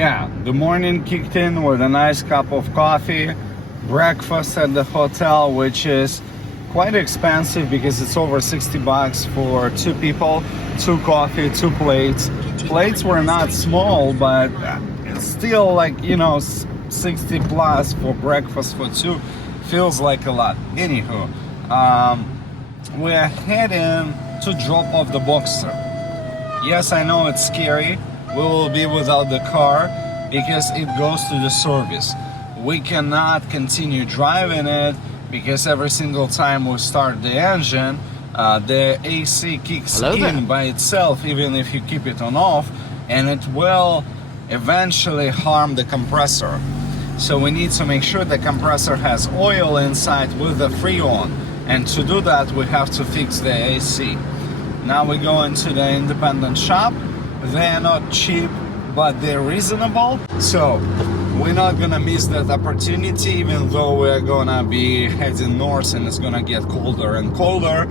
yeah, the morning kicked in with a nice cup of coffee, breakfast at the hotel, which is quite expensive because it's over 60 bucks for 2 people, 2 coffee, 2 plates. Plates were not small, but it's still like, you know, 60 plus for breakfast for 2 feels like a lot. Anywho, we're heading to drop off the Boxster. Yes, I know it's scary. We will be without the car because it goes to the service. We cannot continue driving it because every single time we start the engine, the AC kicks in by itself, even if you keep it on off, and it will eventually harm the compressor. So we need to make sure the compressor has oil inside with the Freon, and to do that we have to fix the AC. Now we go into the independent shop. They're not cheap, but they're reasonable, so we're not gonna miss that opportunity, even though we're gonna be heading north and it's gonna get colder and colder.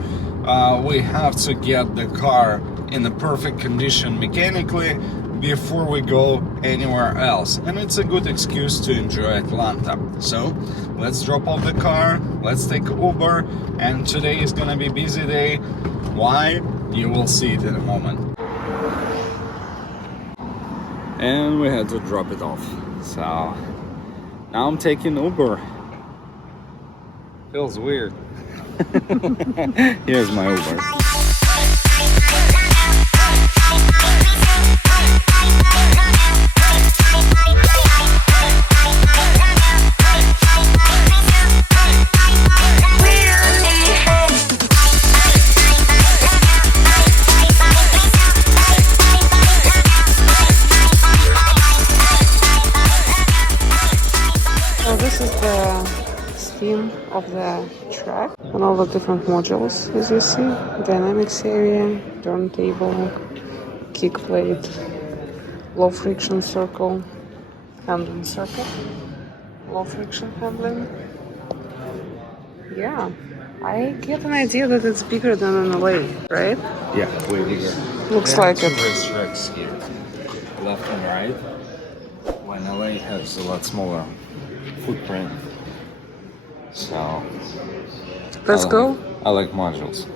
We have to get the car in the perfect condition mechanically before we go anywhere else, and it's a good excuse to enjoy Atlanta. So let's drop off the car, let's take Uber, and today is gonna be a busy day. Why? You will see it in a moment. And we had to drop it off, so now I'm taking Uber. Feels weird. Here's my Uber. This is the scheme of the track and all the different modules, as you see. Dynamics area, turntable, kick plate, low friction circle, handling circuit, low friction handling. Yeah, I get an idea that it's bigger than in LA, right? Yeah, way bigger. Looks like it. Racetracks here, left and right, when LA has a lot smaller footprint. So Let's go. I like modules.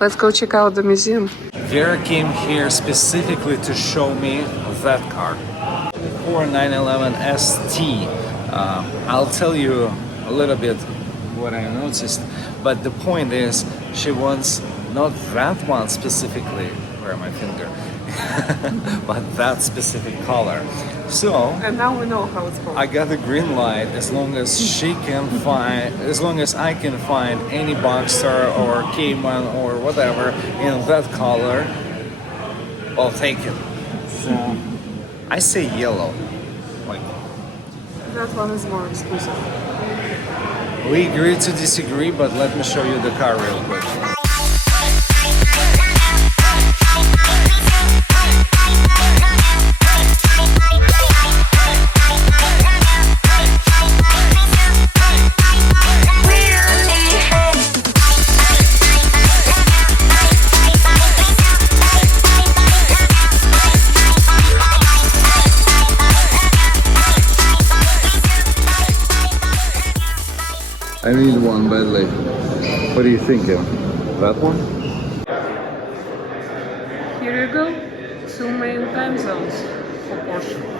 Let's go check out the museum. Vera came here specifically to show me that car, Porsche 911 ST. I'll tell you a little bit what I noticed, but the point is she wants not that one specifically, where my finger, but that specific color. So, And now we know how it's called. I got the green light as long as she can find, as long as I can find any Boxster or Cayman or whatever in that color, I'll take it. So, I say yellow. Like, That one is more exclusive. we agree to disagree, but let me show you the car real quick. I need one badly. What are you thinking? That one? Here you go. 2 main time zones for Porsche.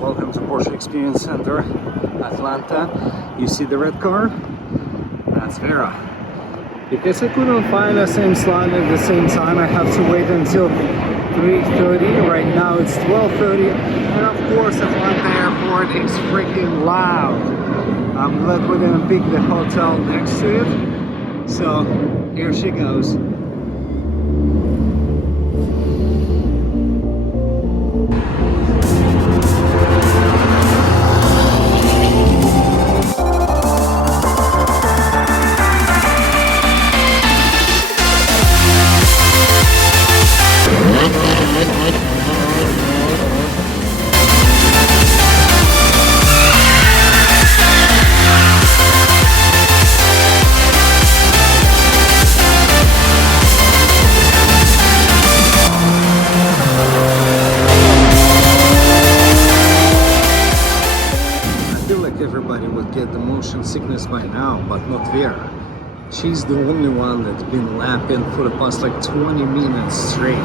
Welcome to Porsche Experience Center, Atlanta. You see the red car? That's Vera. Because I couldn't find the same slot at the same time, I have to wait until 3:30. Right now it's 12:30, and of course Atlanta Airport is freaking loud. I'm glad we're gonna pick the hotel next to it. So here she goes. Everybody would get the motion sickness by now, but not Vera. She's the only one that's been lapping for the past like 20 minutes straight.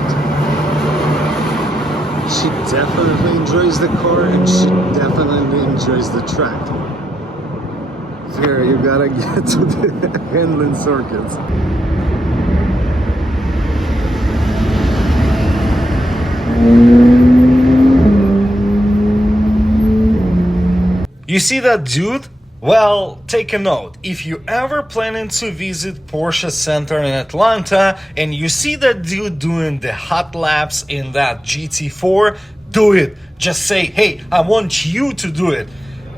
She definitely enjoys the car and she definitely enjoys the track. Vera, you gotta get to the handling circuits. You see that dude? Well, take a note. If you ever planning to visit Porsche Center in Atlanta and you see that dude doing the hot laps in that GT4, do it. Just say, hey, I want you to do it.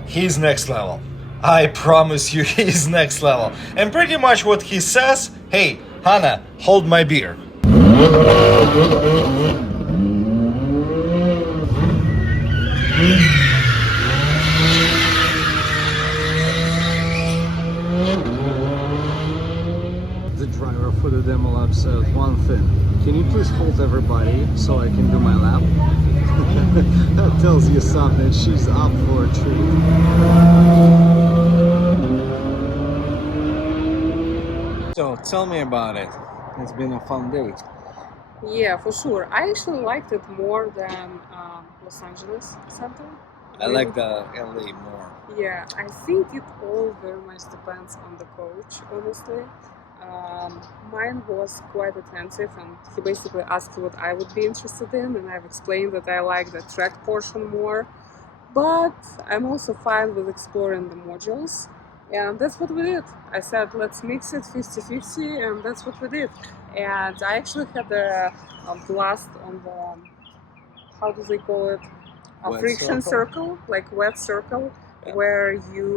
He's next level. I promise you, he's next level. And pretty much what he says, hey, Hannah, hold my beer. For the demo lap said one thing: can you please hold everybody so I can do my lap? That tells you something. She's up for a treat. So tell me about it. It's been a fun day. Yeah, for sure. I actually liked it more than Los Angeles Center. I like the LA more. Yeah, I think it all very much depends on the coach, honestly. Mine was quite attentive, and he basically asked what I would be interested in, and I've explained that I like the track portion more, but I'm also fine with exploring the modules, and that's what we did. I said let's mix it 50-50, and that's what we did. And I actually had a blast on the, how do they call it, a friction circle, like wet circle, where you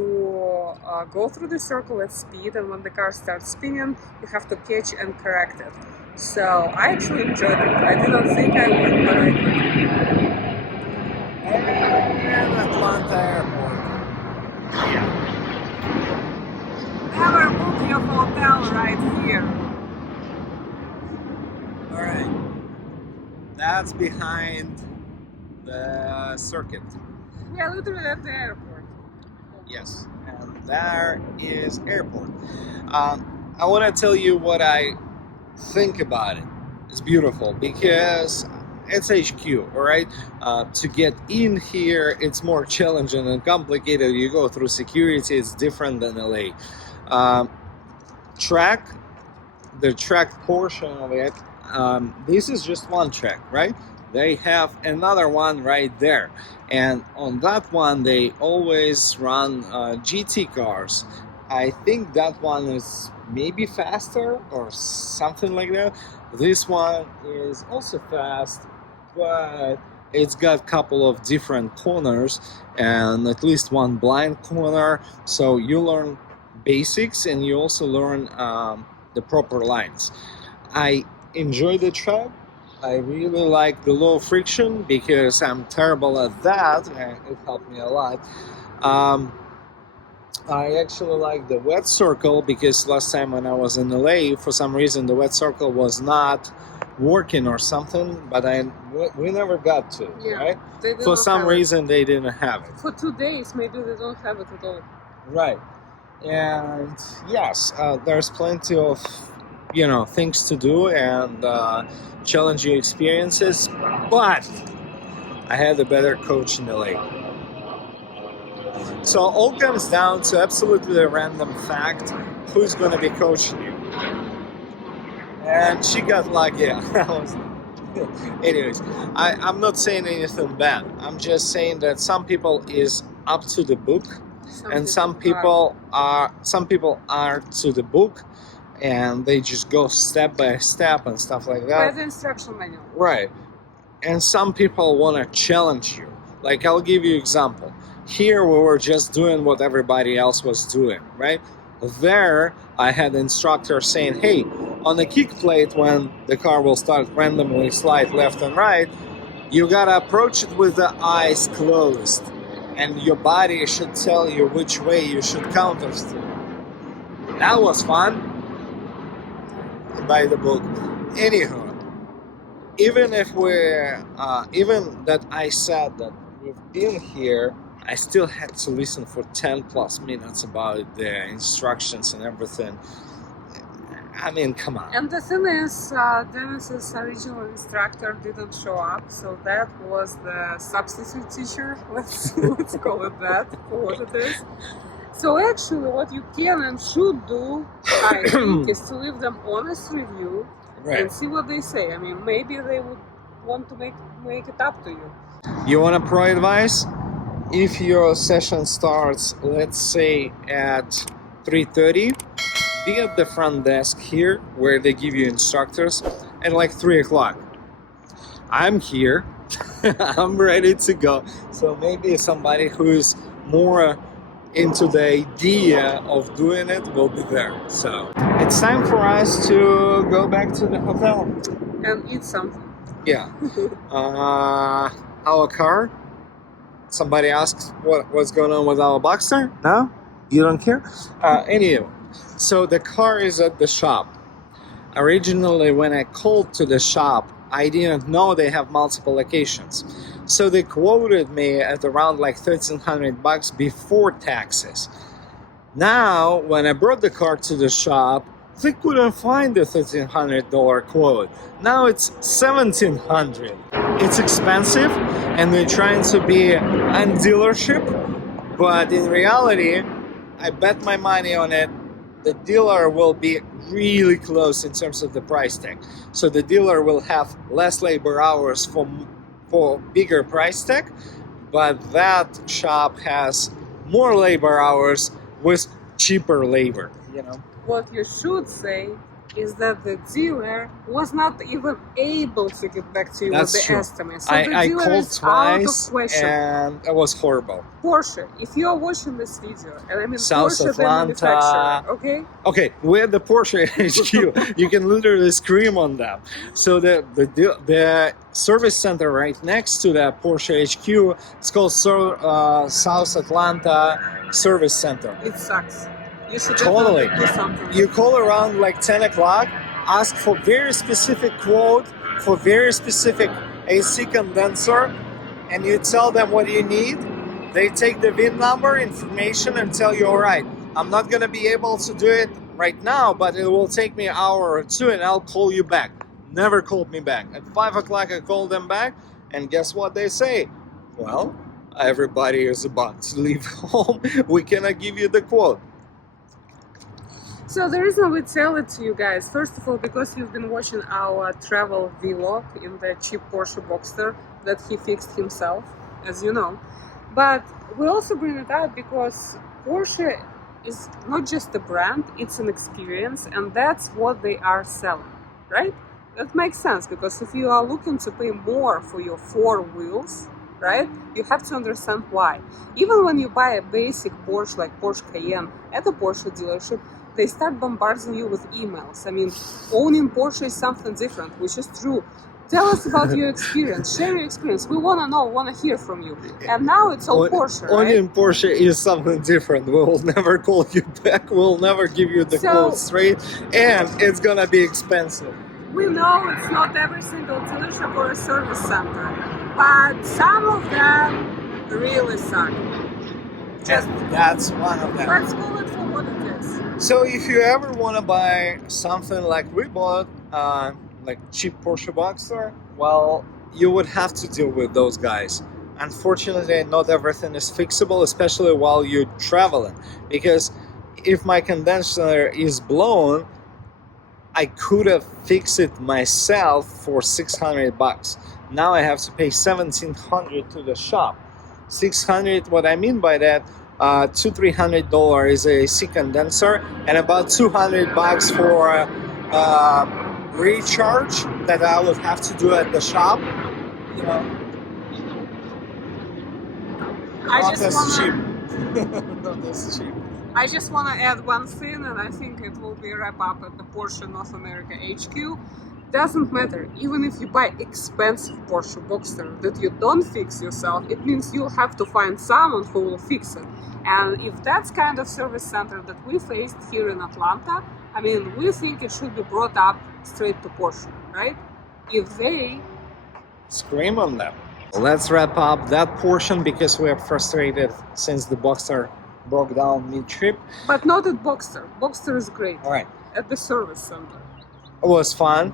go through the circle at speed, and when the car starts spinning, you have to catch and correct it. So I actually enjoyed it. I didn't think I would, but I did. And Atlanta Airport. Yeah. Never book your hotel right here. Alright. That's behind the circuit. We are literally at the airport. Yes, and there is airport. I want to tell you what I think about it. It's beautiful because it's HQ, all right? To get in here, it's more challenging and complicated. You go through security, it's different than LA. The track portion of it, this is just one track, right? They have another one right there, and on that one they always run GT cars. I think that one is maybe faster or something like that. This one is also fast, but it's got a couple of different corners and at least one blind corner, so you learn basics and you also learn the proper lines. I enjoy the track. I really like the low friction because I'm terrible at that, and it helped me a lot. I actually like the wet circle because last time when I was in LA, for some reason the wet circle was not working or something, but we never got to, right? For some reason they didn't have it. For 2 days, maybe they don't have it at all. Right. And yes, there's plenty of things to do and challenging experiences, but I had a better coach in LA. So all comes down to absolutely a random fact: who's going to be coaching you? And she got lucky. Anyways, I'm not saying anything bad. I'm just saying that some people is up to the book, and some people aren't to the book, and they just go step by step and stuff like that. By the instruction manual. Right. And some people want to challenge you. Like, I'll give you example. Here we were just doing what everybody else was doing, right? There I had instructor saying, hey, on the kick plate, when the car will start randomly slide left and right, you gotta approach it with the eyes closed, and your body should tell you which way you should counter steer. That was fun. By the book. Anywho, even that I said that we've been here, I still had to listen for 10 plus minutes about the instructions and everything. I mean, come on. And the thing is, Dennis's original instructor didn't show up, so that was the substitute teacher. Let's call it that for what it is. So actually, what you can and should do, I think, is to leave them honest review and see what they say. I mean, maybe they would want to make it up to you. You want a pro advice? If your session starts, let's say at 3:30, be at the front desk here where they give you instructors at like 3 o'clock. I'm here. I'm ready to go. So maybe somebody who's more into the idea of doing it will be there. So it's time for us to go back to the hotel and eat something. Yeah. Our car. Somebody asks what's going on with our Boxster. No, you don't care. Anyway, so the car is at the shop. Originally, when I called to the shop, I didn't know they have multiple locations. So they quoted me at around like $1,300 before taxes. Now, when I brought the car to the shop, they couldn't find the $1,300 quote. Now it's $1,700. It's expensive, and they're trying to be a dealership, but in reality, I bet my money on it. The dealer will be really close in terms of the price tag. So the dealer will have less labor hours for bigger price tag, but that shop has more labor hours with cheaper labor, you know. What you should say is that the dealer was not even able to get back to you with the estimate. So the dealer called is twice, out of question. And it was horrible. Porsche, if you are watching this video, and I mean South Porsche, Atlanta, the manufacturer, okay? Okay, we're the Porsche HQ. You can literally scream on them. So the service center right next to the Porsche HQ, it's called South Atlanta Service Center. It sucks. You should totally do something. You call around like 10 o'clock, ask for very specific quote for very specific AC condenser, and you tell them what you need. They take the VIN number, information, and tell you, all right, I'm not going to be able to do it right now, but it will take me an hour or two, and I'll call you back. Never called me back. At 5 o'clock, I called them back, and guess what they say? Well, everybody is about to leave home. We cannot give you the quote. So the reason we tell it to you guys, first of all, because you've been watching our travel vlog in the cheap Porsche Boxster that he fixed himself, as you know. But we also bring it out because Porsche is not just a brand, it's an experience, and that's what they are selling, right? That makes sense, because if you are looking to pay more for your 4 wheels, right, you have to understand why. Even when you buy a basic Porsche like Porsche Cayenne at a Porsche dealership, they start bombarding you with emails. I mean, owning Porsche is something different, which is true. Tell us about your experience. Share your experience. We want to know, want to hear from you. And now it's all Porsche, right? Owning Porsche is something different. We will never call you back. We'll never give you the quote straight. And it's going to be expensive. We know it's not every single dealership or a service center, but some of them really suck. That's one of them. Let's call it for what it is. So if you ever want to buy something like we bought, like cheap Porsche Boxster, well, you would have to deal with those guys. Unfortunately, not everything is fixable, especially while you're traveling. Because if my condenser is blown, I could have fixed it myself for 600 bucks. Now I have to pay 1700 to the shop. 600, what I mean by that, $200-300 is a AC condenser, and about 200 bucks for recharge that I would have to do at the shop. You know, not as cheap. Not as cheap. I just want to add one thing, and I think it will be a wrap up at the Porsche North America HQ. Doesn't matter, even if you buy expensive Porsche Boxster that you don't fix yourself, it means you'll have to find someone who will fix it. And if that's kind of service center that we faced here in Atlanta, I mean, we think it should be brought up straight to Porsche, right? If they scream on them. Let's wrap up that portion because we are frustrated since the Boxster broke down mid-trip. But not at Boxster. Boxster is great. All right. At the service center. It was fun,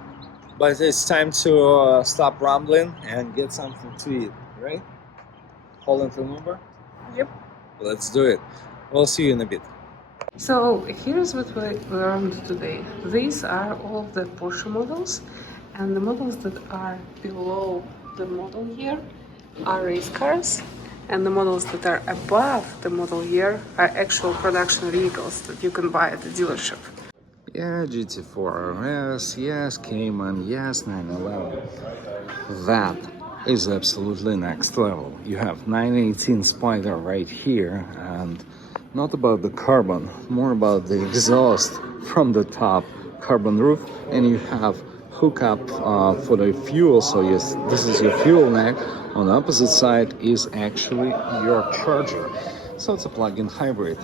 but it's time to stop rambling and get something to eat, right? Calling for Uber? Yep. Let's do it. We'll see you in a bit. So here's what we learned today. These are all of the Porsche models, and the models that are below the model year are race cars, and the models that are above the model year are actual production vehicles that you can buy at the dealership. Yeah, GT4 RS, yes, Cayman, yes, 911. That is absolutely next level. You have 918 Spider right here, and not about the carbon, more about the exhaust from the top, carbon roof, and you have hookup for the fuel. So yes, this is your fuel neck. On the opposite side is actually your charger. So it's a plug-in hybrid.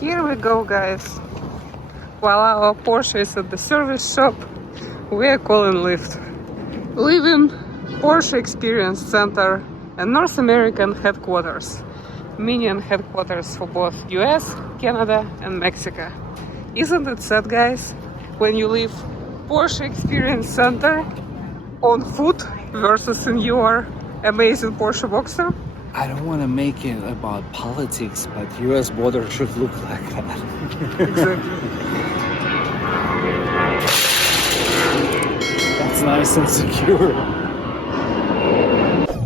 Here we go, guys. While our Porsche is at the service shop, we are calling Lyft. Leaving Porsche Experience Center and North American headquarters. Minion headquarters for both US, Canada and Mexico. Isn't it sad, guys, when you leave Porsche Experience Center on foot versus in your amazing Porsche Boxster? I don't want to make it about politics, but US border should look like that. Exactly. That's nice and secure.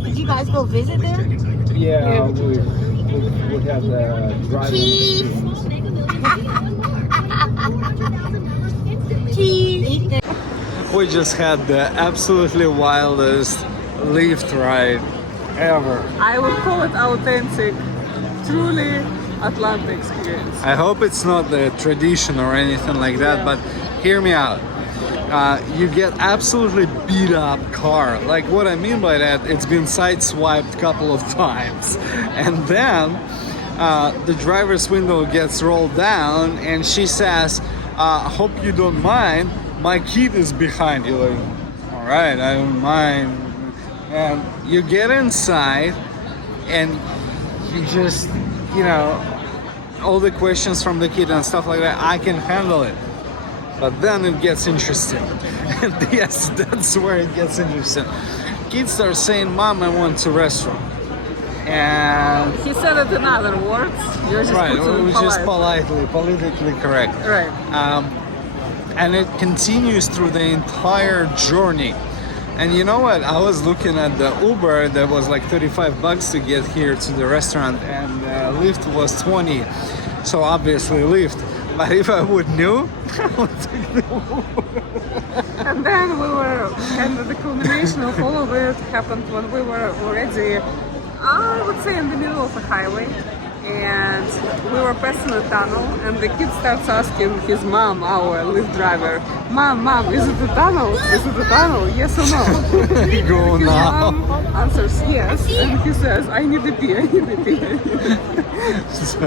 Did you guys go visit there? Yeah, we have the driving. Cheese. Cheese. We just had the absolutely wildest Lyft ride ever. I would call it authentic, truly Atlanta experience. I hope it's not the tradition or anything like that, but hear me out. You get absolutely beat up car. Like what I mean by that, it's been sideswiped a couple of times. And then the driver's window gets rolled down and she says, hope you don't mind, my kid is behind you. Like, all right, I don't mind. And you get inside and you just, you know, all the questions from the kid and stuff like that, I can handle it. But then it gets interesting. And yes, that's where it gets interesting. Kids start saying, Mom, I want to restaurant. And He said it in other words. You're just right, putting it which is politely. politically correct. Right. And it continues through the entire journey. And you know what? I was looking at the Uber that was like 35 bucks to get here to the restaurant, and Lyft was 20. So obviously Lyft. But if I would knew, I would take the Uber. And then we were, and the culmination of all of it happened when we were already, I would say, in the middle of a highway. And we were passing a tunnel, and the kid starts asking his mom, our Lyft driver, Mom, is it a tunnel? Is it a tunnel? Yes or no? Go His now. mom answers yes, and he says, I need a pee, I need a pee. So,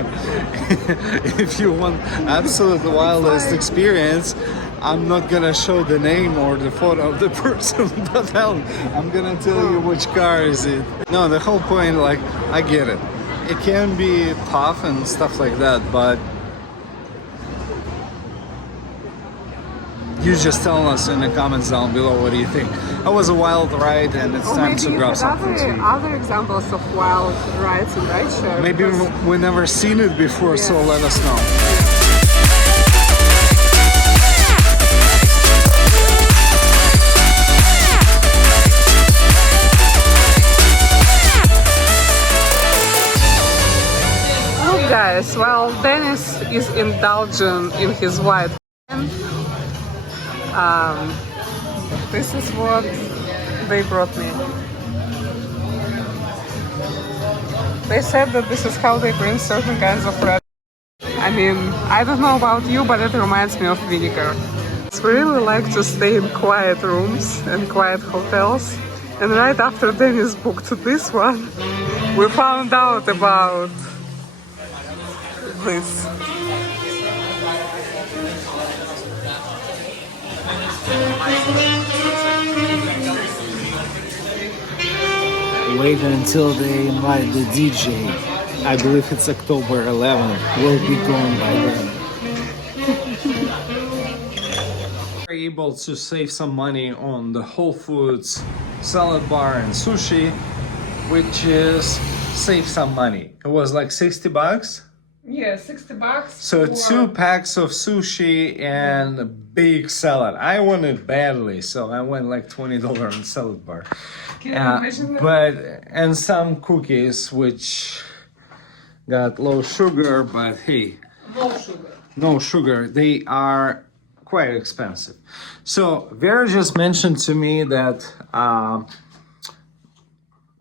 if you want absolute wildest experience, I'm not gonna show the name or the photo of the person, but I'm gonna tell you which car is it. No, the whole point, like, I get it. It can be tough and stuff like that, but You just tell us in the comments down below what do you think. It was a wild ride and it's time to grab something to eat. Other examples of wild rides in rideshare. Maybe we never seen it before, so let us know. Guys, well, Dennis is indulging in his white wine. This is what they brought me. They said that this is how they bring certain kinds of red. I mean, I don't know about you, but it reminds me of vinegar. I really like to stay in quiet rooms and quiet hotels. And right after Dennis booked this one, we found out about this. Wait until they invite the DJ. I believe it's October 11th. We'll be going by then. We're able to save some money on the Whole Foods salad bar and sushi, which is save some money. It was like 60 bucks. Yeah, 60 bucks. So 2 packs of sushi and a big salad. I wanted badly, so I went like $20 on salad bar. Can you imagine that? But and some cookies which got low sugar, but hey, no sugar. They are quite expensive. So Vera just mentioned to me that I'll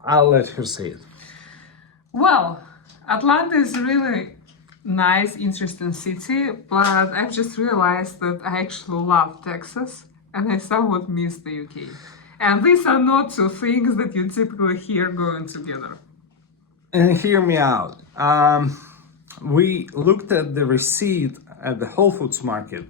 let her say it. Well, Atlanta is really nice, interesting city, but I've just realized that I actually love Texas and I somewhat miss the UK. And these are not two things that you typically hear going together. And hear me out. We looked at the receipt at the Whole Foods market,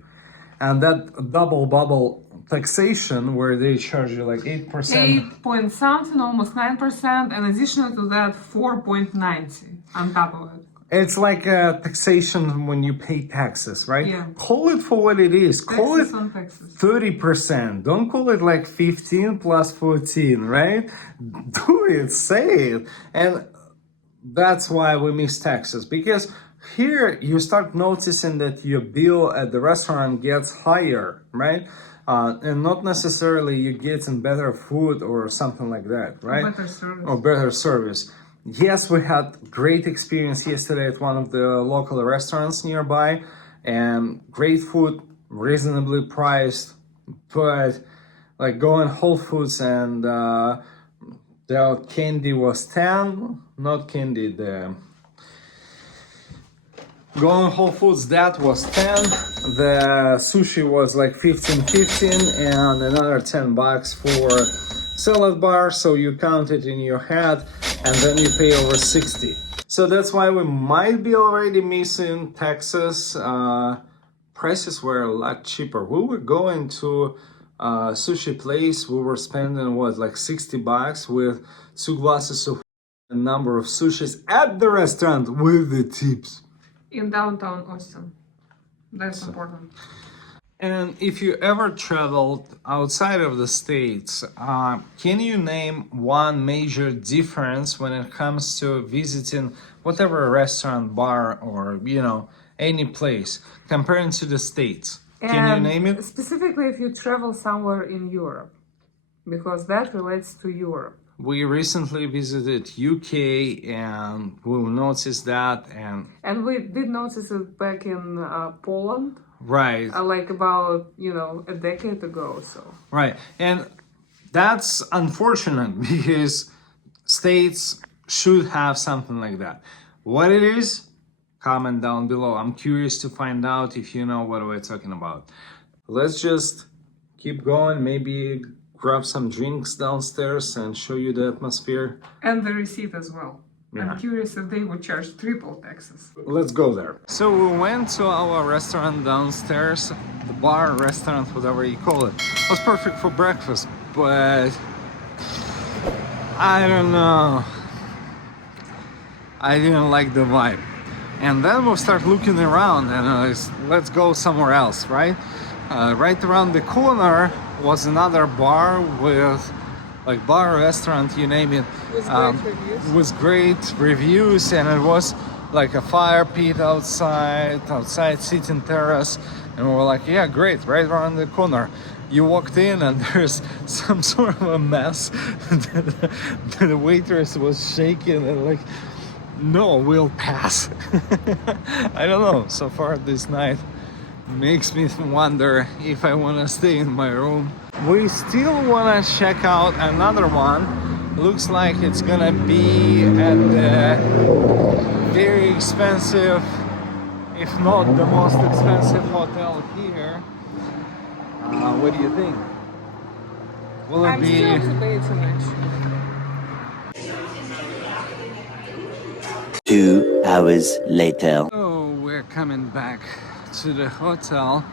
and that double bubble taxation where they charge you like 8%. 8 point something, almost 9%, and additional to that 4.90 on top of it. It's like a taxation when you pay taxes, right? Yeah. Call it for what it is. Call it Taxes on taxes. 30%. Don't call it like 15 plus 14, right? Do it, say it. And that's why we miss taxes, because here you start noticing that your bill at the restaurant gets higher, right? And not necessarily you're getting better food or something like that, right? Better service. Or better service. Yes, we had great experience yesterday at one of the local restaurants nearby, and great food, reasonably priced, but like going Whole Foods and the candy was 10, not candy, the going Whole Foods, that was 10, the sushi was like 15, and another 10 bucks for salad bar, so you count it in your head and then you pay over 60. So that's why we might be already missing Texas. Prices were a lot cheaper. We were going to a sushi place, we were spending what, like 60 bucks with 2 glasses of a number of sushis at the restaurant with the tips. In downtown Austin. That's important. And if you ever traveled outside of the States, can you name one major difference when it comes to visiting whatever restaurant, bar, or, you know, any place comparing to the States? Can you name it? Specifically if you travel somewhere in Europe, because that relates to Europe. We recently visited UK and we noticed that, and we did notice it back in Poland. Right. Like about, you know, a decade ago or so. Right. And that's unfortunate because states should have something like that. What it is, comment down below. I'm curious to find out if you know what we're talking about. Let's just keep going. Maybe grab some drinks downstairs and show you the atmosphere. And the receipt as well. Yeah. I'm curious if they would charge triple taxes. Let's go there. So we went to our restaurant downstairs, the bar, restaurant, whatever you call it. It was perfect for breakfast, but I don't know. I didn't like the vibe. And then we'll start looking around and let's go somewhere else, right? right around the corner was another bar with like bar, restaurant, you name it, with great reviews, and it was like a fire pit outside sitting terrace, and we were like, yeah, great, right around the corner. You walked in and there's some sort of a mess. The waitress was shaking and like, no, we'll pass. I don't know, so far this night makes me wonder if I want to stay in my room. We still want to check out another one. Looks like it's gonna be at the very expensive, if not the most expensive hotel here. What do you think? Will it be? I'm still debating it. 2 hours later. So we're coming back to the hotel,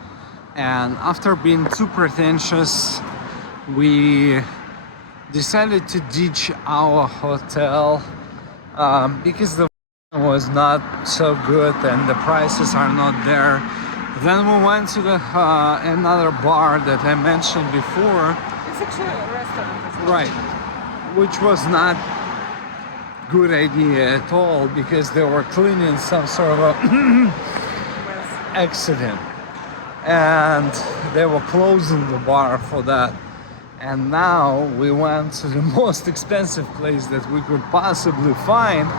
and after being too pretentious, we decided to ditch our hotel because the was not so good and the prices are not there. Then we went to the another bar that I mentioned before. It's actually a restaurant as well. Right, which was not good idea at all because they were cleaning some sort of a accident, and they were closing the bar for that. And now we went to the most expensive place that we could possibly find.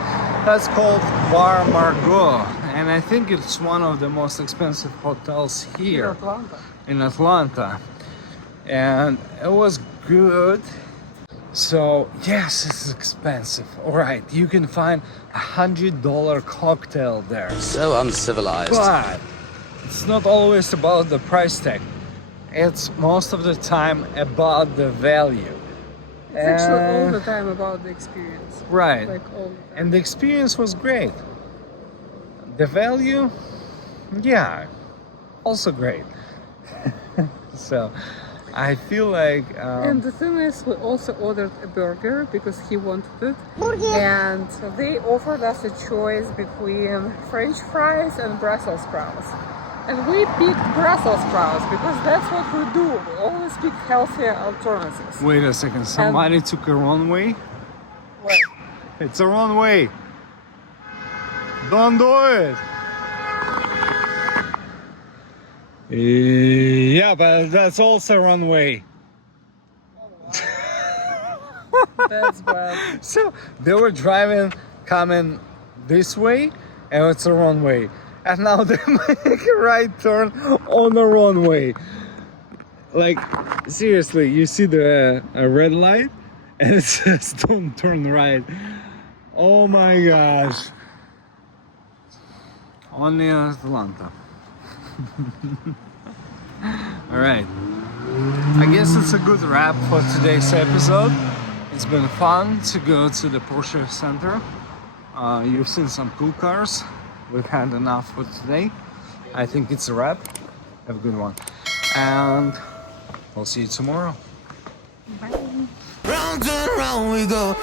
That's called Bar Margot, and I think it's one of the most expensive hotels here in Atlanta. And it was good. So yes, it's expensive. All right, you can find $100 cocktail there. So uncivilized. But it's not always about the price tag. It's most of the time about the value. It's actually all the time about the experience. Right. Like all the time. And the experience was great. The value, yeah, also great. So I feel like and the thing is, we also ordered a burger because he wanted it. And they offered us a choice between French fries and Brussels sprouts. And we picked Brussels sprouts because that's what we do. We always pick healthier alternatives. wait a second, somebody took a wrong way. Well, It's a wrong way. Don't do it. Yeah, but that's also wrong way. that's bad. So they were driving, coming this way, and it's a wrong way. And now they make a right turn on the wrong way. Like, seriously, you see the red light, and it says don't turn right. Oh my gosh. Only in Atlanta. Alright. I guess it's a good wrap for today's episode. It's been fun to go to the Porsche Center. You've seen some cool cars. We've had enough for today. I think it's a wrap. Have a good one. And we'll see you tomorrow. Bye. Round and round we go.